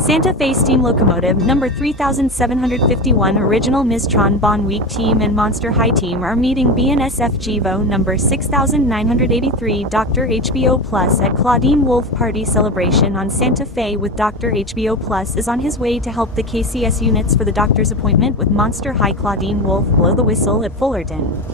Santa Fe Steam Locomotive number 3751 Original Mistron Bon Week Team and Monster High Team are meeting BNSF GEVO number 6983 Dr. HBO Plus at Claudine Wolf Party Celebration on Santa Fe with Dr. HBO Plus is on his way to help the KCS units for the doctor's appointment with Monster High. Claudine Wolf blow the whistle at Fullerton.